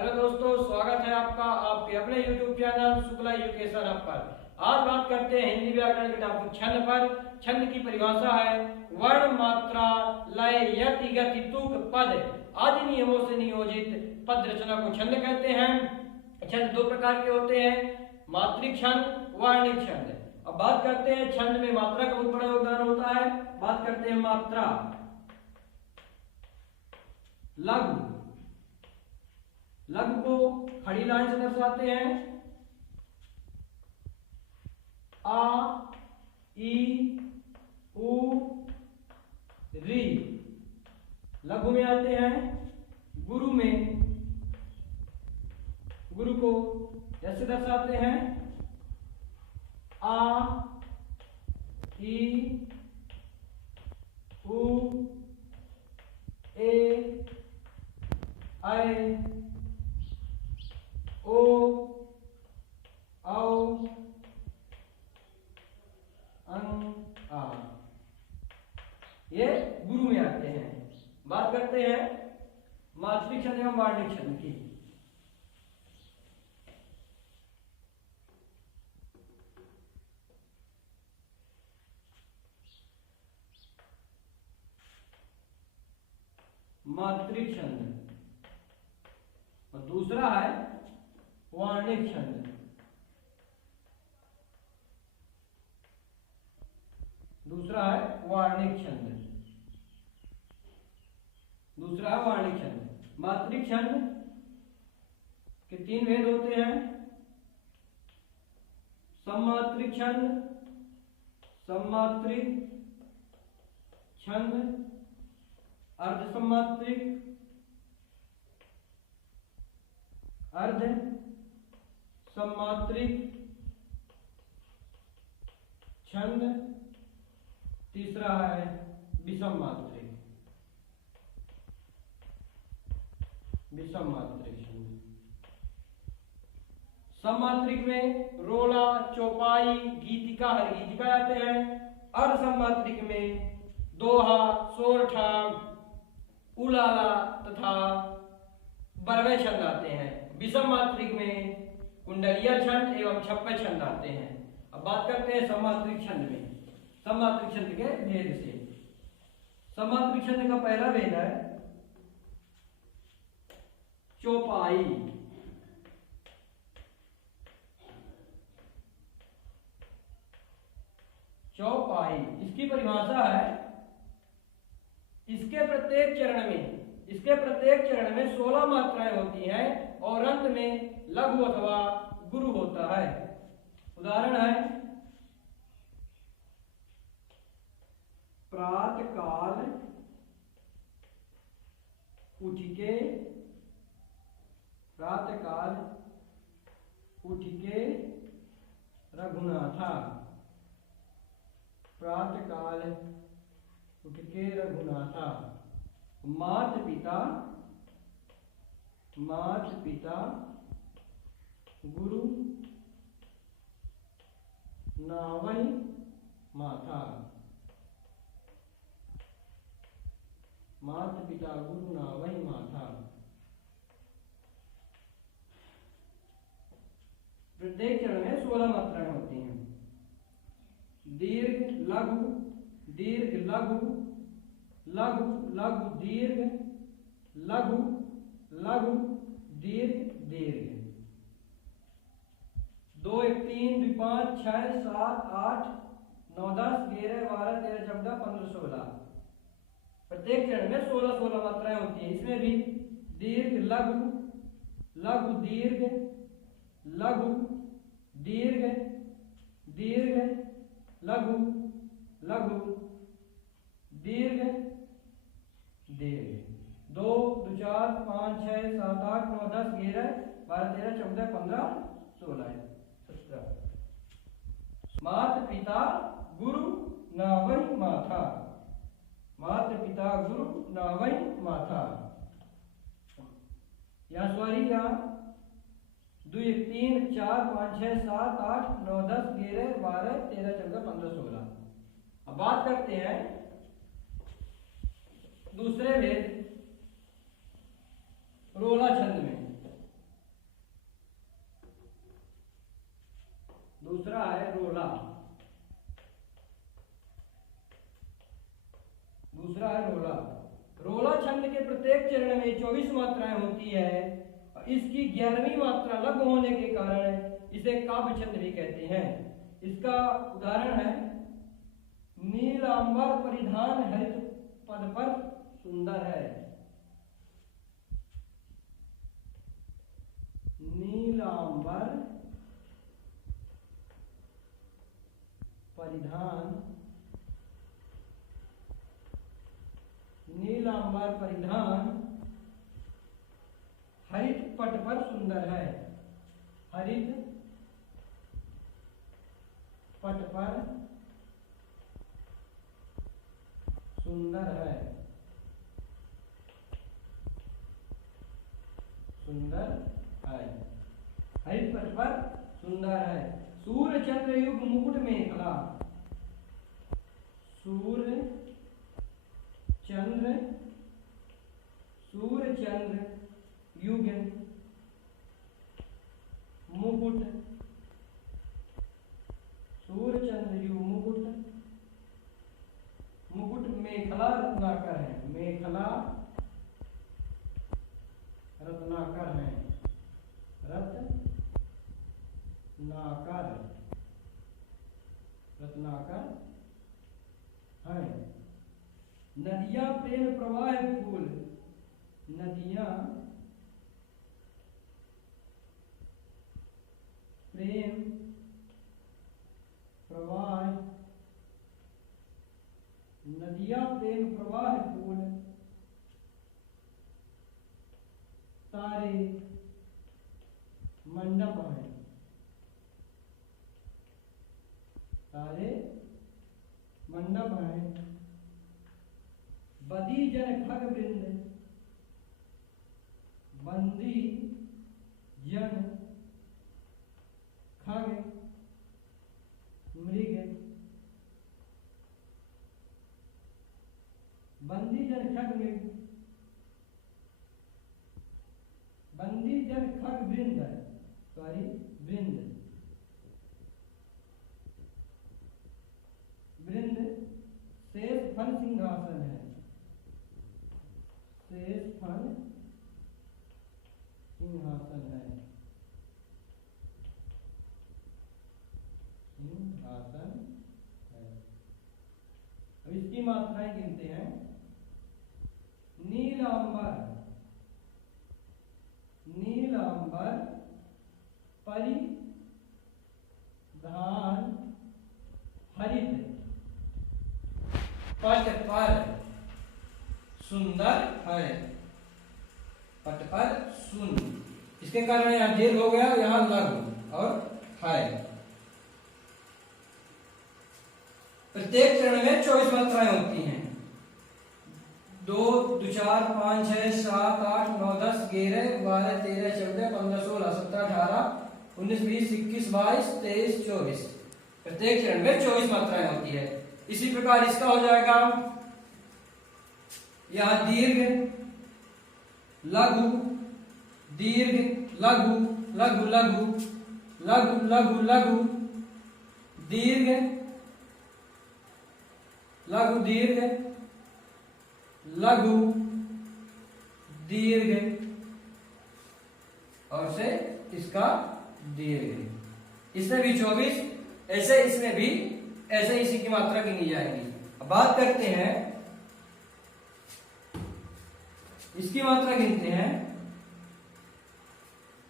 Hello दोस्तों, स्वागत है आपका आपके अपने YouTube channel Shukla education app पर। आज बात करते हैं हिंदी व्याकरण के टॉपिक छंद पर। छंद की परिभाषा है वर्ण, मात्रा, लय, यति, गति, तुक, पद आदि नियमों से नियोजित पद रचना को छंद कहते हैं। छंद दो प्रकार के होते हैं, मात्रिक छंद, वर्णिक छंद। अब बात करते हैं छंद में मात्रा का बहुत बड़ा योगदान होता है। बात करते हैं मात्रा। लघु, लघु को खड़ी लाइन से दर्शाते हैं। आ, ई, उ, री लघु में आते हैं। गुरु में गुरु को ऐसे दर्शाते हैं। आ, ई, उ, ए, ऐ, ओ, औ, अं, आ, ये गुरु में आते हैं। बात करते हैं मात्रिक छंद एवं वर्णिक छंद की। मात्रिक छंद और दूसरा है वर्णिक छंद। दूसरा है वर्णिक छंद। दूसरा है वर्णिक छंद। मात्रिक छंद के तीन भेद होते हैं। सममात्रिक छंद, सममात्रिक छंद, अर्ध सममात्रिक, अर्ध सममात्रिक छंद। तीसरा है विषम मात्रिक, विषम मात्रिक छंद। सममात्रिक में रोला, चौपाई, गीतिका, हरगीतिका आते हैं। अर्ध सममात्रिक में दोहा, सोरठा, उलाला तथा बरवे छंद आते हैं। विषम मात्रिक में कुंडलिया छंद एवं छप्पे छंद आते हैं। अब बात करते हैं सममात्रिक छंद में, सममात्रिक छंद के भेद से। सममात्रिक छंद का पहला भेद है चौपाई। चौपाई इसकी परिभाषा है इसके प्रत्येक चरण में 16 मात्राएं होती हैं और अंत में लघु अथवा गुरु होता है। उदाहरण है प्रातःकाल उठिके, प्रातःकाल उठिके रघुनाथा, प्रातःकाल उठिके रघुनाथा। मात पिता, मात पिता गुरु नावई माथा, मात पिता गुरु नावई माथा। प्रत्येक चरण में 16 मात्राएं होती हैं। दीर्घ लघु, दीर्घ लघु, लघु लघु दीर्घ, लघु लघु दीर्घ दीर्घ। 2 1 3 2 5 6 7 8 9 10 11 12 13 14 15 16। प्रत्येक चरण में 16 मात्राएं होती हैं। इसमें भी दीर्घ लघु, लघु दीर्घ, लघु दीर्घ, दीर्घ लघु, लघु दीर्घ दीर्घ। 2 2 4 5 6 7 8 9 10 11 12 13 14 15 16 17। मात पिता गुरु नावई माथा, मात पिता गुरु नावई माथा। यहाँ सॉरी, यहाँ 2 1 3 4 5 6 7 8 9 10 11 12 13 14 15 16। अब बात करते हैं दूसरे भेद रोला छंद में। तीसरा है रोला। रोला छंद के प्रत्येक चरण में 24 मात्राएं होती है। इसकी 11वीं मात्रा लघु होने के कारण इसे काव्य छंद भी कहते हैं। इसका उदाहरण है नीलांबर परिधान हरित पद पर सुंदर है। नीलांबर परिधान, नीलांबर परिधान हरित पट पर सुंदर है। हरित पट पर सुंदर है। सुंदर है, हरित पट पर सुंदर है। सूर्य चंद्र युग मुकुट मेखला। सूर्य चंद्र, सूर्य चंद्र युग मुकुट, सूर्य चंद्र युग मुकुट, मुकुट मेखला रत्नाकर है। मेखला रत्नाकर है। रत्नाकर है। नदियां प्रेम प्रवाह फूल। नदियां प्रेम प्रवाह, नदियां प्रेम प्रवाह फूल। तारे मंडप है। तारे मंडप है। बदी जन खग वृंद। बंदी जन खग मृग। बंदी जन खग मृग, बंदी जन खग वृंद, सॉरी वृंद, वृंद शेष फल सिंहासन है। शेष फल सिंहासन है। सिंहासन है। अब इसकी मात्राएं गिनते हैं। नीलांबर, नीलांबर परिधान हरित पट पर सुंदर है। पट पर सुन, इसके कारण यहां दीर्घ हो गया, यहां लघु और है। प्रत्येक चरण में 24 मात्राएं होती हैं। 2, 4, 5, 6, 7, 8, 9, 10, 11, 12, 13, 14, 15, 16, 17, 18, 19, 20, 21, 22, 23, 24। प्रत्येक चरण में 24 मात्राएं होती है। इसी प्रकार इसका हो जाएगा यहां दीर्घ, लघु, दीर्घ, लघु, लघु, लघु, लघु, लघु, लघु, दीर्घ, लघु, दीर्घ, लघु, दीर्घ और से इसका दीर्घ। इसमें भी 24, ऐसे इसमें भी ऐसे इसी की मात्रा गिनी जाएगी। अब बात करते हैं, इसकी मात्रा गिनते हैं।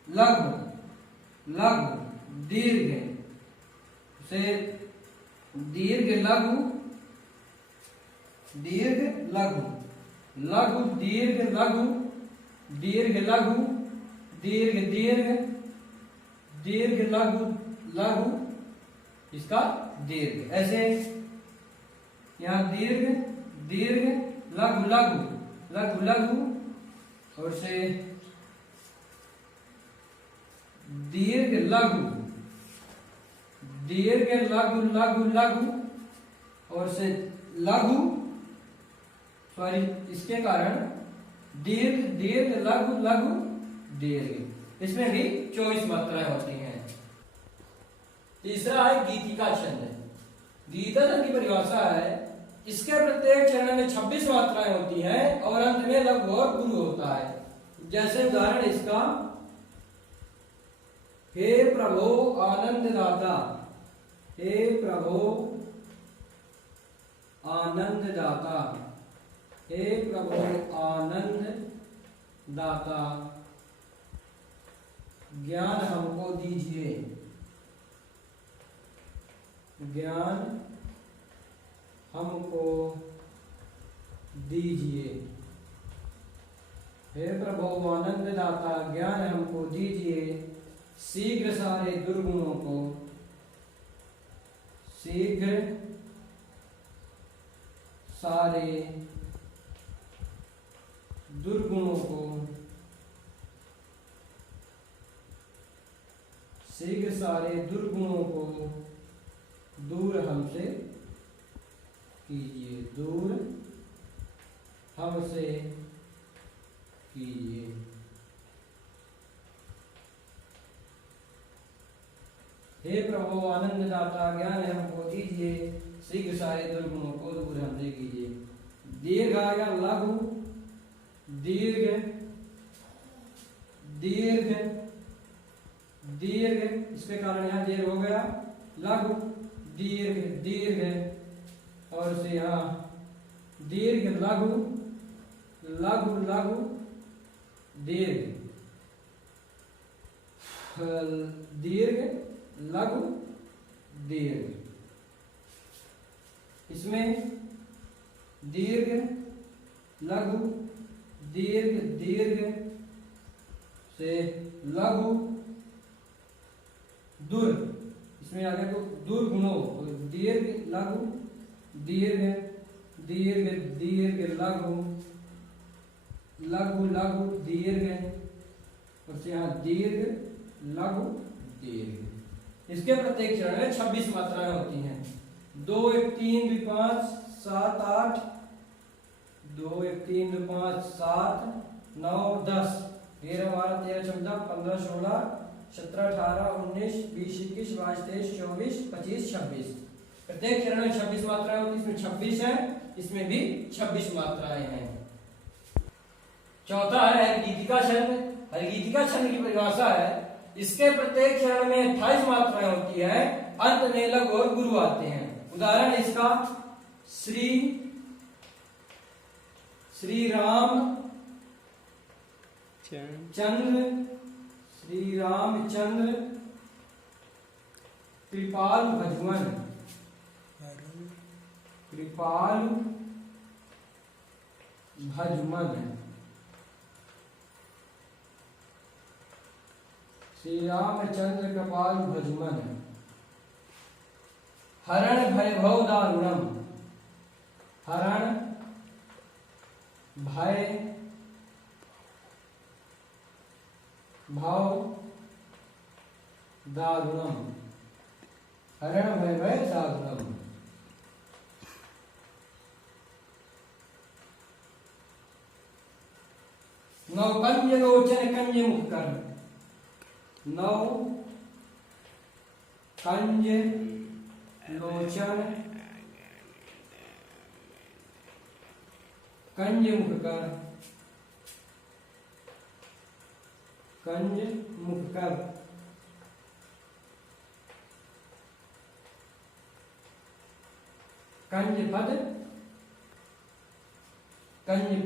लघु, लघु, दीर्घ से दीर्घ, लघु, दीर्घ, लघु, लघु, दीर्घ, लघु, दीर्घ, लघु, दीर्घ, दीर्घ, दीर्घ, लघु, लघु, इसका दीर्घ। ऐसे यहां दीर्घ, दीर्घ, लघु, लघु, लघु, लघु और से दीर्घ, लघु, दीर्घ, लघु, लघु, लघु और से लघु, सॉरी इसके कारण दीर्घ, दीर्घ, लघु, लघु, दीर्घ। इसमें भी 24 मात्राएं होती हैं। तीसरा है गीतिका छंद। गीतिका छंद की परिभाषा है इसके प्रत्येक चरण में 26 मात्राएं होती हैं और अंत में लघु और गुरु होता है। जैसे उदाहरण इसका, हे प्रभो आनंद दाता, हे प्रभो आनंद दाता, हे प्रभो आनंद दाता, ज्ञान हमको दीजिए, ज्ञान हमको दीजिए। हे प्रभु आनंद दाता ज्ञान हमको दीजिए, शीघ्र सारे दुर्गुणों को, शीघ्र सारे दुर्गुणों को, शीघ्र सारे दुर्गुणों को दूर हमसे कीजिए, दूर हमसे कीजिए। हे प्रभु आनंद दाता ज्ञान हमको दीजिए, शीघ्र सारे दुर्गुणों को दूर हमसे कीजिए। दीर्घ आएगा लघु, दीर्घ दीर्घ दीर्घ, इसके कारण यहाँ दीर्घ हो गया, लघु दीर्घ दीर्घ, और से यहाँ दीर्घ लघु लघु लघु दीर्घ, दीर्घ लघु दीर्घ। इसमें दीर्घ लघु दीर्घ दीर्घ से लघु दुर, इसमें आ गया तो दुर्गुणों, दीर्घ लघु दीर्घ दीर्घ दीर्घ लघु लघु लघु दीर्घ, और यहाँ दीर्घ लघु दीर्घ। इसके प्रत्येक चरण में 26 मात्राएं होती हैं। 2 1 3 2 5 7 8, 2 1 3 2 5 7 9 10 11 12 13 14 15 16 17 18 19 20 21 22 23 24 25 26। प्रत्येक चरण में 26 मात्राएं होती है, इसमें 26 है, इसमें भी 26 मात्राएं हैं। चौथा है हरिगीतिका छंद। हरिगीतिका छंद की परिभाषा है, इसके प्रत्येक चरण में 28 मात्राएं होती है, अंत में लघु और गुरु आते हैं। उदाहरण इसका, श्री राम चंद्र, श्री रामचंद्र कृपाल भजमन, कृपाल भजमन, श्री रामचंद्र कृपाल भजमन। हरण भयभव दारुणम, हरण भय भाव दारुणम, हरण भय दारुणम। नौ कंज लोचन कंज मुक्कर, नौ कंज लोचन कंज मुखकर, कंज मुखकर। कंज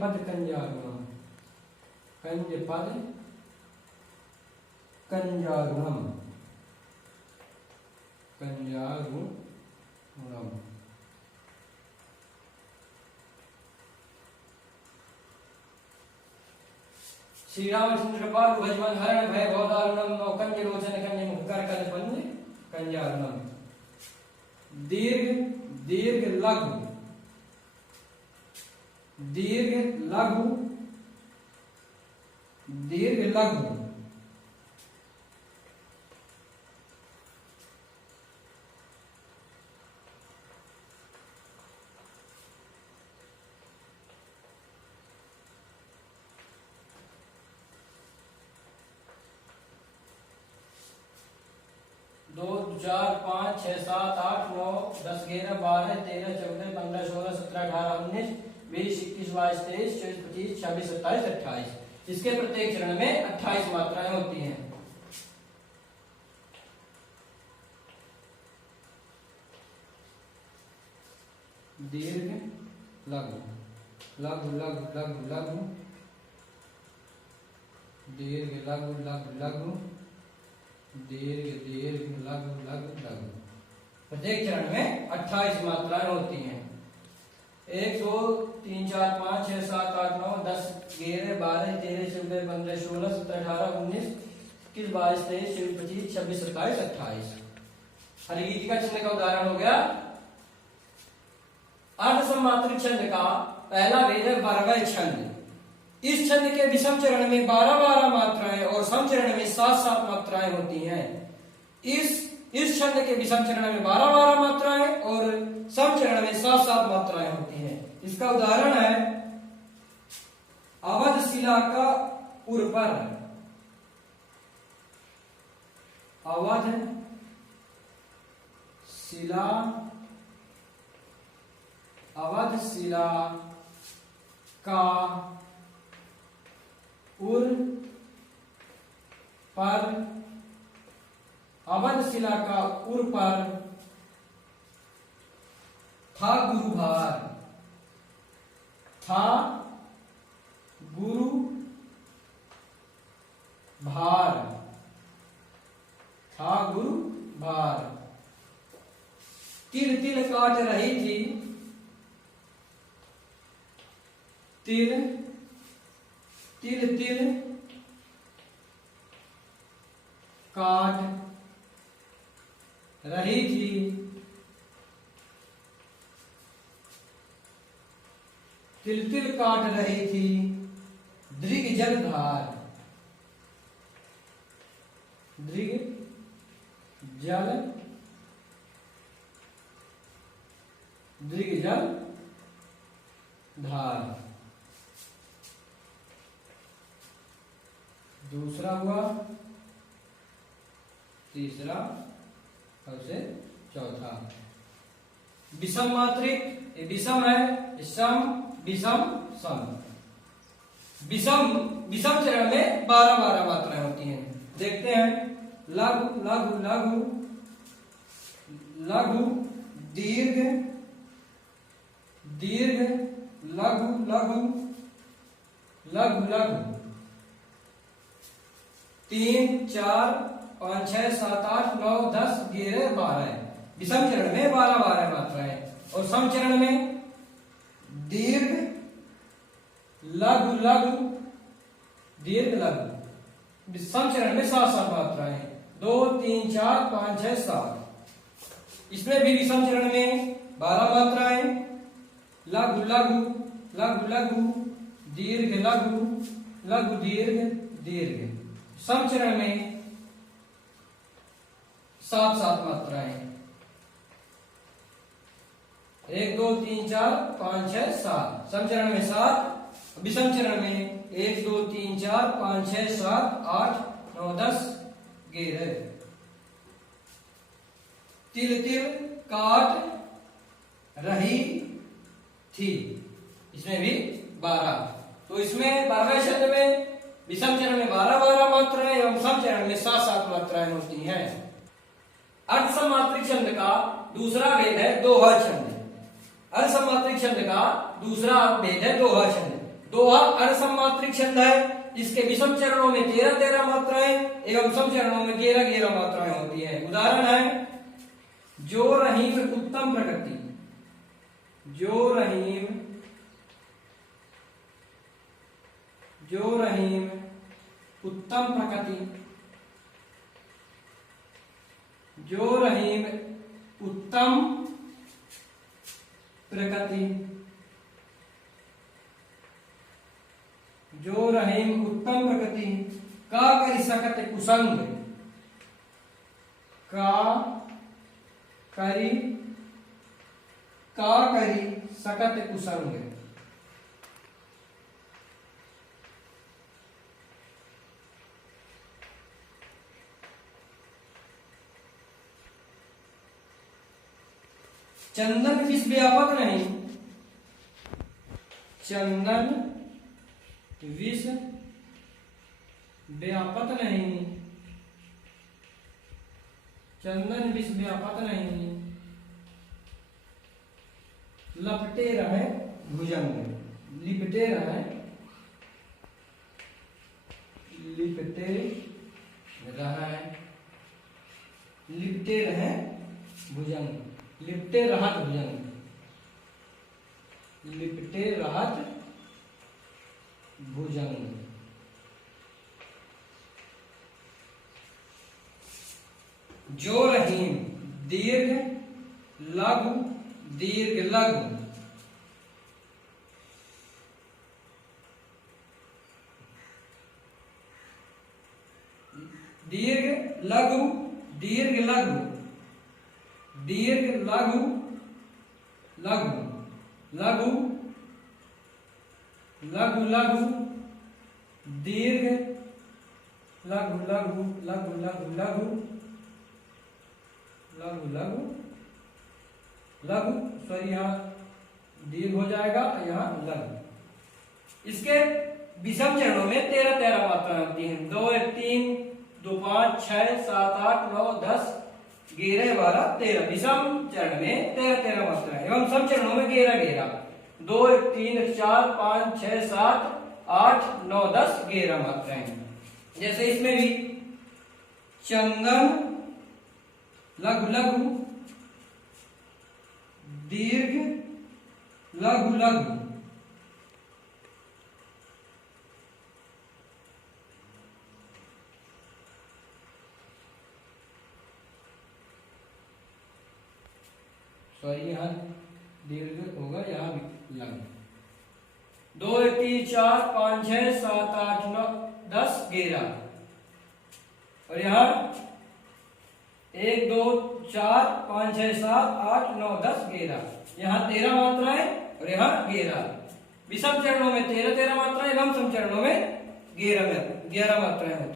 पद कंजारुणम, कंज पद कंजारुणम, कंजारुणम। श्री रामचंद्र कृपाल भजमन हरण भय भवदारुणम, नौ कंज लोचन कंज मुखकर कंज पंज कंजारुणम। दीर्घ दीर्घ लघु, दीर्घ लघु दीर्घ लघु। 2 4 5 6 7 8 9 10 11 12 13 14 15 16 17 18 19 20 21 22 23 24 25 26 27 28। इसके प्रत्येक चरण में 28 मात्राएं होती हैं। दीर्घ लघु लघु लघु लघु लघु दीर्घ लघु लघु लघु दीर्घ दीर्घ लघु लघु लघु। प्रत्येक चरण में 28 मात्राएं होती हैं। 1 2 3 4 5 6 7 8 9 10 11 12 13 14 15 16 17 18 19 21 22 23 24 25 26 27 28। हरिगीति का छंद का उदाहरण हो गया। अर्धसमात्रिक छंद का पहला भेद है वर्गय छंद। इस छंद के विषम चरण में 12 मात्राएं और सम चरण में 7 मात्राएं होती हैं। इस छंद के विषम चरण में 12 मात्राएं और सम चरण में 7 मात्राएं होती हैं। इसका उदाहरण है अवध शिला का उर्पर। अवध शिला अवध शिला का उर पर अवध शिला का उर पर था गुरुभार। था गुरु भार था गुरु भार। तिल तिल काट रही थी। तिल तिल तिल काट रही थी। तिल तिल काट रही थी दृग जलधार। दृग जल दृग जल धार। दूसरा हुआ, तीसरा और से चौथा। विषम मात्रिक, ये विषम है, सम विषम सम। विषम चरण में 12 मात्राएं होती हैं। देखते हैं लघु लघु लघु लघु दीर्घ दीर्घ लघु लघु लघु लघु 3 4 5 6 7 8 9 10 11 12। विषम चरण में 12 मात्राएं और सम चरण में दीर्घ लघु लघु दीर्घ लघु। सम चरण में 7 मात्राएं 2 3 4 5 6 7। इसमें भी विषम चरण में 12 मात्राएं लघु लघु लघु लघु दीर्घ लघु लघु दीर्घ दीर्घ। सम चरण में 7 मात्राएं 1 2 3 4 5 6 7। सम चरण में 7। विषम चरण में 1 2 3 4 5 6 7 8 9 10 11। तिल तिल काट रही थी, इसमें भी 12। तो इसमें 12वें शब्द में विषम चरण में 12 मात्राएं एवं सम चरण में 7 मात्राएं होती हैं। अर्धसमात्रिक छंद का दूसरा भेद है दोहा छंद। अर्धसमात्रिक छंद का दूसरा भेद है दोहा छंद। दोहा अर्धसमात्रिक छंद है। इसके विषम चरणों में 13 मात्राएं एवं सम चरणों में 11 मात्राएं होती हैं। उदाहरण है जो रहीम उत्तम प्रकृति। जो रहीम उत्तम प्रकृति। जो रहीम उत्तम प्रकृति। जो रहीम उत्तम प्रकृति का करी सकत कुसंग। का करी सकत कुसंग। चंदन विष व्यापक नहीं, चंदन विष व्यापक नहीं, चंदन विष व्यापक नहीं, लपटे रहे भुजंग, लिपटे रहे, लिपटे रहे, लिपटे रहे भुजंग, लिपटे रहत भुजंग, लिपटे रहत भुजंग। जो रहीम दीर्घ लघु, दीर्घ लघु, दीर्घ लघु, दीर्घ लघु, दीर्घ लघु, लघु, लघु, लघु, लघु, दीर्घ लघु, लघु, लघु, लघु, लघु, लघु, लघु, लघु, सॉरी यहाँ दीर्घ हो जाएगा, यहाँ लघु। इसके विषम चरणों में 13 मात्राएं होती हैं। 2, 1, 3, 2, 5, 6, 7, 8, 9, 10, 11, 12, 13। विषम चरण में 13 मात्राएं एवं सम चरणों में 11। 2, 1, 3, 1, 4, 5, 6, 7, 8, 9, 10, 11 मात्राएं। जैसे इसमें भी चंदन लघु लघु, दीर्घ लघु लघु, सॉरी यहाँ दीर्घ होगा, यहाँ लघु। 2, 1, 3, 4, 5, 6, 7, 8, 9, 10, 11 और यहाँ 1, 2, 4, 5, 6, 7, 8, 9, 10, 11। यहाँ 13 मात्राएं और यहाँ 11। विषम चरणों में 13 मात्राएं एवं सम चरणों में 11 मात्राएं हैं।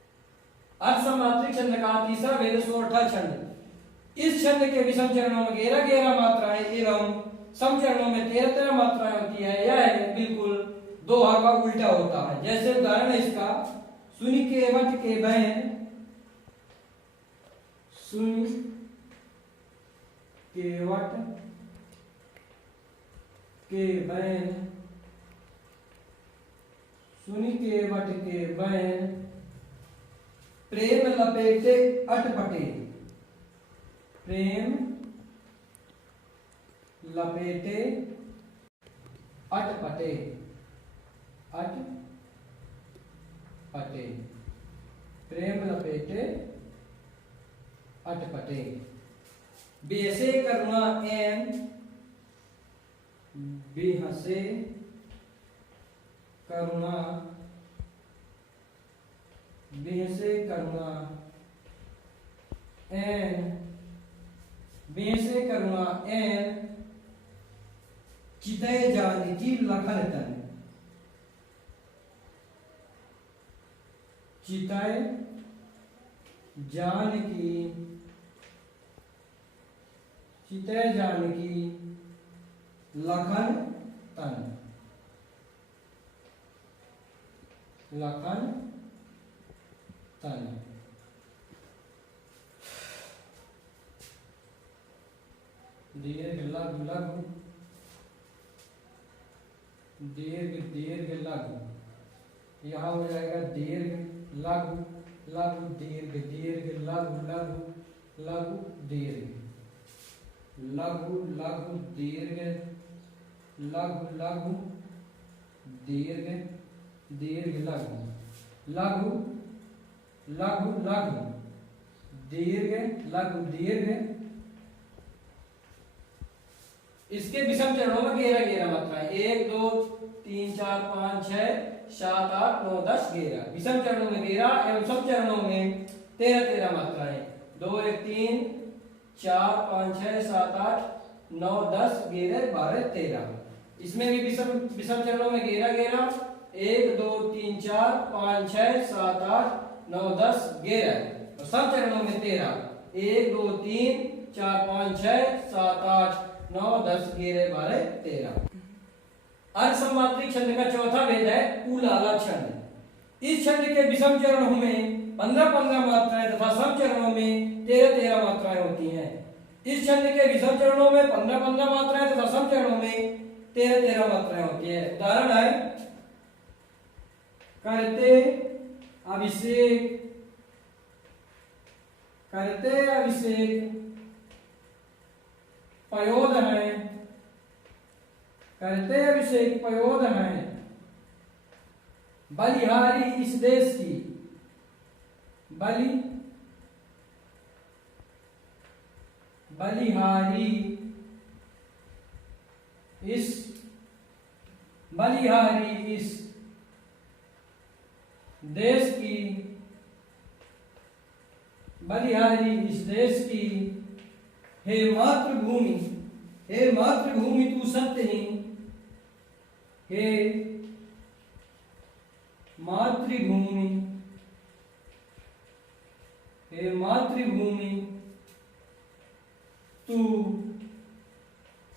अर्धसमात्रिक छंद का तीसरा वेद सोरठा छंद। इस छंद के विषम चरणों में 11 मात्राएं एवं सम चरणों में 13 मात्राएं होती है। यह बिल्कुल दोहा का उल्टा होता है। जैसे उदाहरण है इसका, सुनि के वट के बहन, सुनि के वट के बहन, सुनि के वट के बहन, प्रेम लपेटे अटपटे, प्रेम लपेटे अटपटे, अटपटे, प्रेम लपेटे अटपटे। बेहसे करुणा एन, बेहसे करुणा, बेहसे करुणा एन, बेहसे करुणा एन, चितय जानकी लखन तन, चितय जानकी, चितय जानकी लखन तन, लखन तन। दीर्घ लघु लघु, दीर्घ दीर्घ लघु, यहाँ हो जाएगा दीर्घ लघु लघु, दीर्घ दीर्घ लघु लघु, लघु दीर्घ, लघु लघु दीर्घ, लघु लघु दीर्घ, दीर्घ लघु, लघु लघु लघु, दीर्घ लघु दीर्घ। इसके विषम चरणों में 11 मात्राएं, 1, 2, 3, 4, 5, 6, 7, 8, 9, 10, 11। विषम चरणों में 11 एवं सम चरणों में 13 मात्राएं। 2, 1, 3, 4, 5, 6, 7, 8, 9, 10, 11, 12, 13। इसमें भी विषम चरणों में 11, 1, 2, 3, 4, 5, 6, 7, 8, 9, 10, 11 और सम चरणों में 13, 1, 2, 3, 4, 5, 6, 7, 8, 9 10 11 12 13। अर्ध समात्रिक छंद का चौथा भेद है उलाला छंद। इस छंद के विषम चरणों में 15-15 मात्राएं तथा सम चरणों में 13-13 मात्राएं होती हैं। इस छंद के विषम चरणों में 15-15 मात्राएं तथा सम चरणों में 13-13 मात्राएं होती है। उदाहरण है करते अभिषेक, करते अभिषेक, पयोद है, करते अभिषेक पयोद है, बलिहारी इस देश की, बलिहारी इस देश की, बलिहारी इस देश की, हे मातृभूमि, हे मातृभूमि तू सत्यहीन, हे मातृभूमि, हे मातृभूमि तू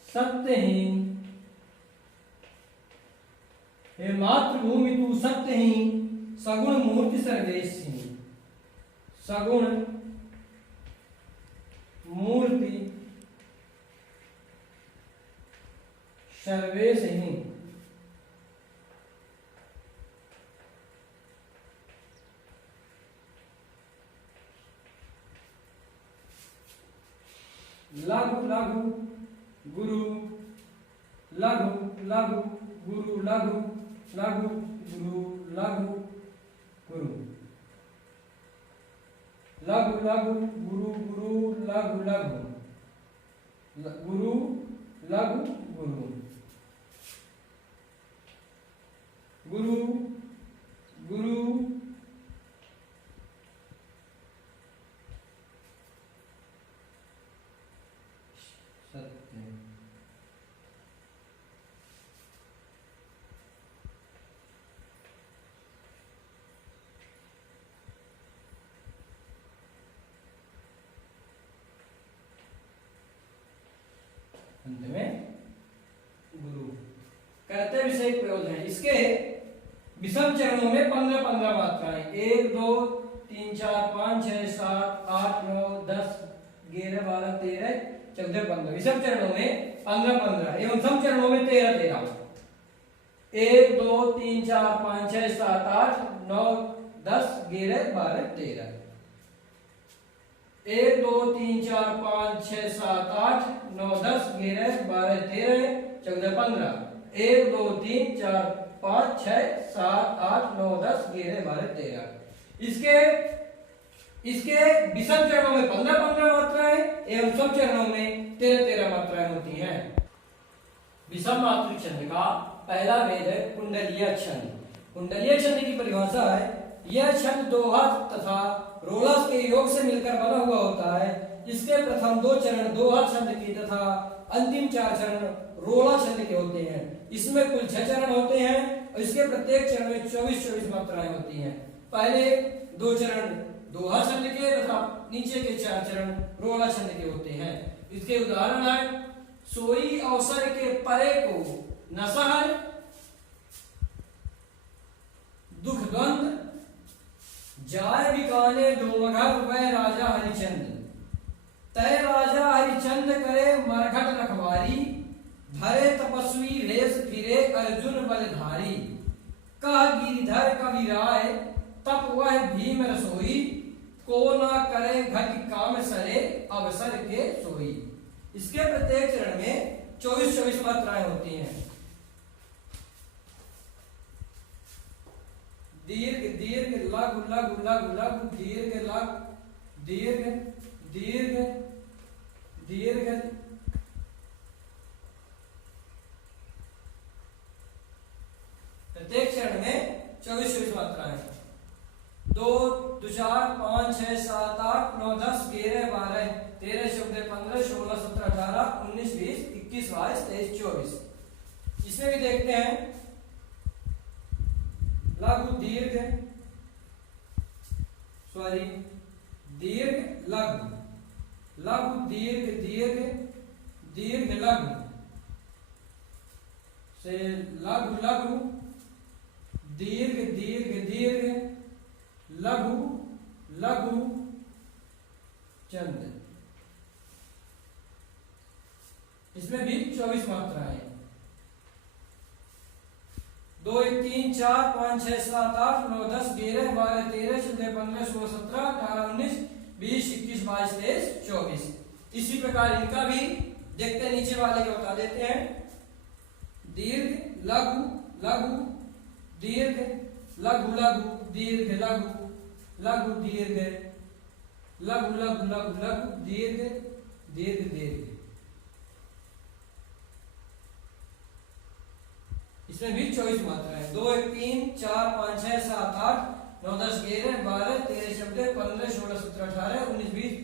सत्यहीन, हे मातृभूमि तू सत्यहीन, सगुण मूर्ति सर्वेशिनी, सगुण मूर्ति सर्वेशिनी। लघु लघु गुरु, लघु लघु गुरु, लघु लघु गुरु, लघु गुरु, लघु लघु गुरु, गुरु लघु लघु गुरु, लघु गुरु, गुरु गुरु सत्य, अंत में गुरु। कहते विषय प्रयोग है। इसके विषम चरणों में 15-15 मात्राएं, 1 2 3 4 5 6 7 8 9 10 11 12 13 14 15। विषम चरणों में 15-15 एवं सम चरणों में 13-13। 1 2 3 4 5 6 7 8 9 10 11 12 13। 1 2 3 4 5 6 7 8 9 10 11 12 13 14 15। 1 2 3 4 5 6 7 8 9 10 11 12 13। इसके विषम चरणों में 15-15 मात्राएं एवं सम चरणों में 13-13 मात्राएं होती हैं। विषम मात्रिक छंद का पहला भेद है कुंडलीय छंद। कुंडलीय छंद की परिभाषा है यह छंद दो हाथ तथा रोलस के योग से मिलकर बना हुआ होता है। इसके प्रथम 2 चरण दो हाथ छंद की तथा अंतिम 4 चरण रोला छंद के होते हैं। इसमें कुल 6 चरण होते हैं और इसके प्रत्येक चरण में 24-24 मात्राएं होती हैं। पहले 2 चरण दोहा छंद के तथा नीचे के 4 चरण रोला छंद के होते हैं। इसके उदाहरण है सोई अवसर के परे को नसहर, दुख द्वंद, जाय बिकाने डोमघर वह राजा हरिचंद, तय राजा हरिचंद करे मरघट रखवारी, धरे तपस्वी रेस फिरे अर्जुन बलधारी, कह गिरिधर कविराय तप वह भीम रसोई, को ना करे घट काम सरे अवसर के सोई। इसके प्रत्येक चरण में 24-24 मात्राएं होती हैं। दीर्घ दीर्घ लघु लघु लघु लघु, दीर्घ लघु दीर्घ दीर्घ दीर्घ, प्रत्येक चरण में 24-24 मात्राएं। 2 2 4 5 6 7 8 9 10 11 12 13 14 15 16 17 18 19 20 21 22 23 24। इसमें भी देखते हैं लघु दीर्घ, सॉरी दीर्घ लघु, लघु दीर्घ दीर्घ दीर्घ लघु से लघु लघु दीर्घ दीर्घ दीर्घ लघु लघु चंद। इसमें भी 24 मात्राएं। 2 1 3 4 5 6 7 8 9 10 11 12 13 14 15 16 17 18 19 20 21 22 23 24। इसी प्रकार इनका भी देखते हैं, नीचे वाले को बता देते हैं। दीर्घ लघु लघु दीर्घ लघु लघु दीर्घ लघु लघु दीर्घ लघु लघु लघु लघु दीर्घ दीर्घ दीर्घ। इसमें भी 24 मात्राएं। 2 1 3 4 5 6 7 8 9 10 11 12 13 14 15 16 17 18 19 20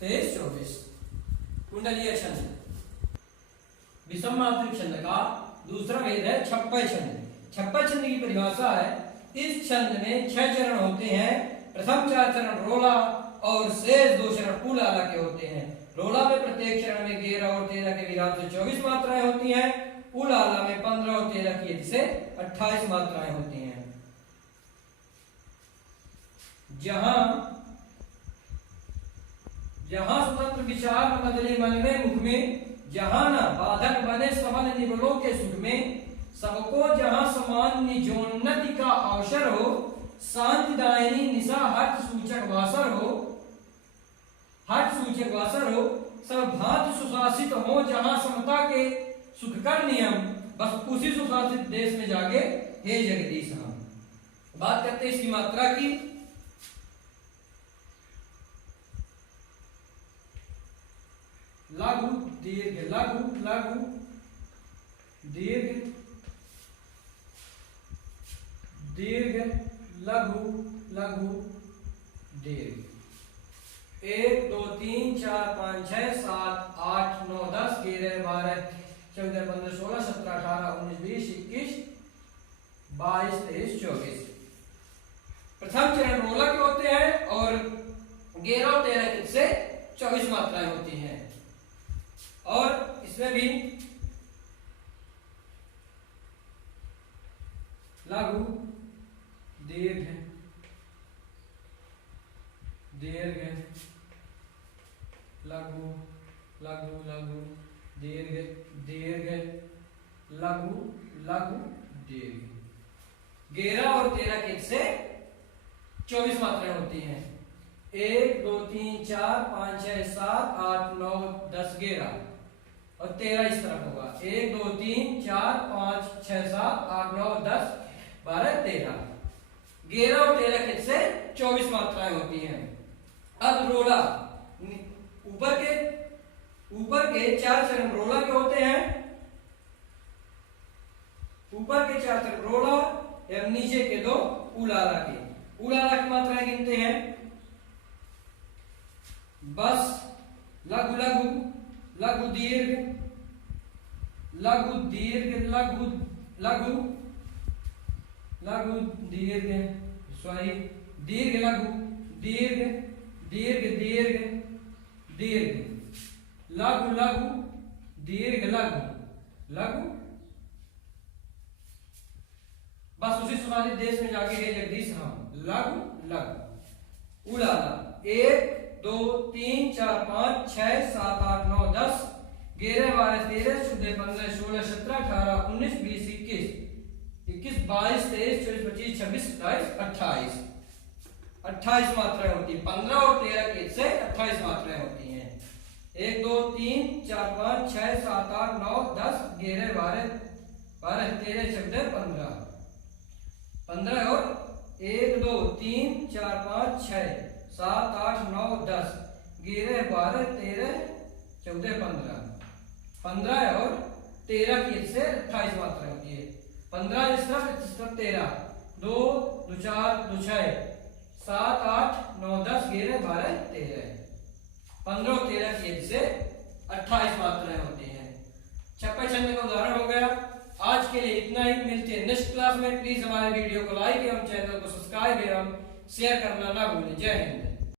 23 24। कुंडलीय छंद। विषम मात्रिक छंद का दूसरा भेद है छप्पर छंद। छप्पर छंद की परिभाषा है, इस छंद में 6 चरण होते हैं। प्रथम 4 चरण रोला और शेष 2 चरण पुल आला के होते हैं। रोला में प्रत्येक चरण में 11 और 13 के विराम से 24 मात्राएं होती हैं। पुल आला में 15 और 13 की से 28 मात्राएं होती हैं। जहां जहां स्वतंत्र विचार न बदले मन में मुख में, जहां न बाधक बने सबल निबलों के सुख में, सबको जहां समान निजोन्नति का अवसर हो, शांतिदायिनी निशा हर्ष सूचक वासर हो, हर्ष सूचक वासर हो, सब भांति सुशासित हो, जहां समता के सुख कर नियम, बस उसी सुशासित देश में जागे हे जगदीश हम। बात करते हैं इसकी मात्रा की। लघु दीर्घ लघु लघु दीर्घ दीर्घ लघु लघु दीर्घ। 1 2 3 4 5 6 7 8 9 10 11 12 14 15 16 17 18 19 20 21 22 23 24। प्रथम चरण रोला के होते हैं और 11 और 13 से 24 मात्राएं होती हैं। और इसमें भी लघु दीर्घ दीर्घ लघु लघु लघु दीर्घ दीर्घ लघु लघु दीर्घ। 11 और 13 के से 24 मात्राएं होती हैं। 1 2 3 4 5 6 7 8 9 10 11 और 13 इस तरफ होगा। 1 2 3 4 5 6 7 8 9 10 12 13। 11 और 13 के से 24 मात्राएं होती हैं। अब रोला, ऊपर के 4 चरण रोला के होते हैं। ऊपर के 4 चरण रोला एवं नीचे के 2 उलाला के। उलाला की मात्राएं गिनते हैं। बस लघु लघु लघु दीर्घ लघु दीर्घ लघु लघु लघु दीर्घ सॉरी दीर्घ लघु दीर्घ दीर्घ दीर्घ दीर्घ लघु लघु दीर्घ लघु लघु। बस उसी सुनादित देश में जाके गए जगदीश हम। लघु लघु उड़ाला 1 2 3 4 5 6 7 8 9 10 11 12 13 14 15 16 17 18 19 20 21 21 22 23 24 25 26 27 28 28 मात्राएं होती है। 15 और 13 के से 28 मात्राएं होती हैं। 1 2 3 4 5 6 7 8 9 10 11 12 12 13 14 15 15 और 1 2 3 4 5 6 7 8 9 10 11 12 13 14 15 15 और 13 की से 28 मात्रा होती है। 15 इस तरफ 13 2 2 4 2 6 7 8 9 10 11 12 13 15 और 13 की से 28 मात्राएं होती हैं। छप्पर छंद का उदाहरण हो गया। आज के लिए इतना ही। मिलते हैं नेक्स्ट क्लास में। प्लीज हमारे वीडियो को लाइक एवं चैनल को सब्सक्राइब एवं शेयर करना ना भूलें। जय हिंद।